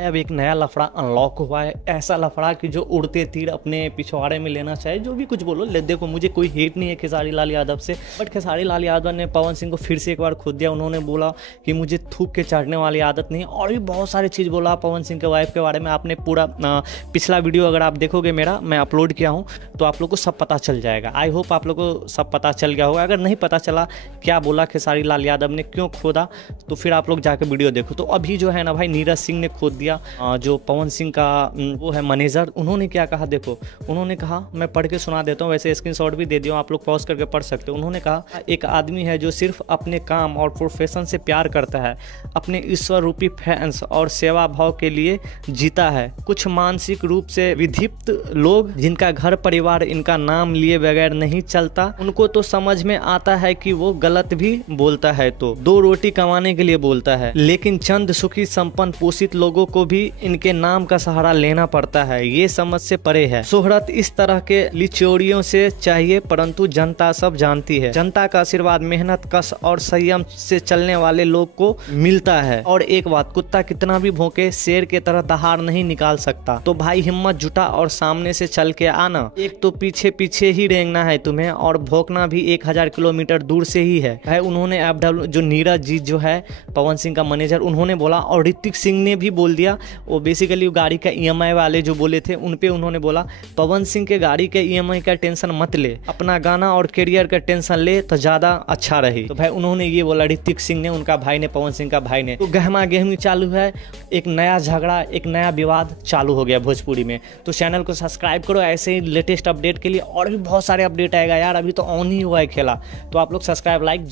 अब एक नया लफड़ा अनलॉक हुआ है, ऐसा लफड़ा कि जो उड़ते तीर अपने पिछवाड़े में लेना चाहे। जो भी कुछ बोलो, देखो मुझे कोई हेट नहीं है खेसारी लाल यादव से, बट खेसारी लाल यादव ने पवन सिंह को फिर से एक बार खोद दिया। उन्होंने बोला कि मुझे थूक के चढ़ने वाली आदत नहीं, और भी बहुत सारी चीज़ बोला पवन सिंह के वाइफ के बारे में। आपने पूरा पिछला वीडियो अगर आप देखोगे मेरा, मैं अपलोड किया हूँ, तो आप लोग को सब पता चल जाएगा। आई होप आप लोग को सब पता चल गया होगा। अगर नहीं पता चला क्या बोला खेसारी लाल यादव ने, क्यों खोदा, तो फिर आप लोग जाकर वीडियो देखो। तो अभी जो है ना भाई, नीरज सिंह ने खोद दिया जो पवन सिंह का वो है मैनेजर। उन्होंने क्या कहा देखो, उन्होंने कहा, मैं पढ़ के सुना देता हूँ, वैसे स्क्रीनशॉट भी दे दिया, आप लोग पॉज करके पढ़ सकते हो। उन्होंने कहा, एक आदमी है जो सिर्फ अपने काम और प्रोफेशन से प्यार करता है, अपने ईश्वर रूपी फैंस और सेवा भाव के लिए जीता है। कुछ मानसिक रूप से विधिप्त लोग, जिनका घर परिवार इनका नाम लिए बगैर नहीं चलता, उनको तो समझ में आता है कि वो गलत भी बोलता है तो दो रोटी कमाने के लिए बोलता है, लेकिन चंद सुखी संपन्न पोषित लोगों को भी इनके नाम का सहारा लेना पड़ता है। ये समझ से परे है। शोहरत इस तरह के लिचोड़ियों से चाहिए, परंतु जनता सब जानती है। जनता का आशीर्वाद मेहनत, कस और संयम से चलने वाले लोग को मिलता है। और एक बात, कुत्ता कितना भी भौंके, शेर के तरह दहाड़ नहीं निकाल सकता। तो भाई हिम्मत जुटा और सामने से चल के आना। एक तो पीछे पीछे ही रेंगना है तुम्हें, और भौंकना भी 1000 किलोमीटर दूर से ही है। भाई उन्होंने जो नीरज जी जो है पवन सिंह का मैनेजर, उन्होंने बोला, और ऋतिक सिंह ने भी बोल दिया। वो बेसिकली गाड़ी का EMI वाले जो बोले थे, उन पे उन्होंने बोला, पवन सिंह के गाड़ी के EMI का टेंशन मत ले, अपना गाना और करियर का टेंशन ले तो ज्यादा अच्छा रहे। तो भाई उन्होंने ये बोला, ऋतिक सिंह ने, उनका भाई ने, पवन सिंह का भाई ने। तो गहमा गहमी चालू है, एक नया झगड़ा, एक नया विवाद चालू हो गया भोजपुरी में। तो चैनल को सब्सक्राइब करो ऐसे ही लेटेस्ट अपडेट के लिए। और भी बहुत सारे अपडेट आएगा यार, अभी तो ऑन ही हुआ है खेला। तो आप लोग सब्सक्राइब, लाइक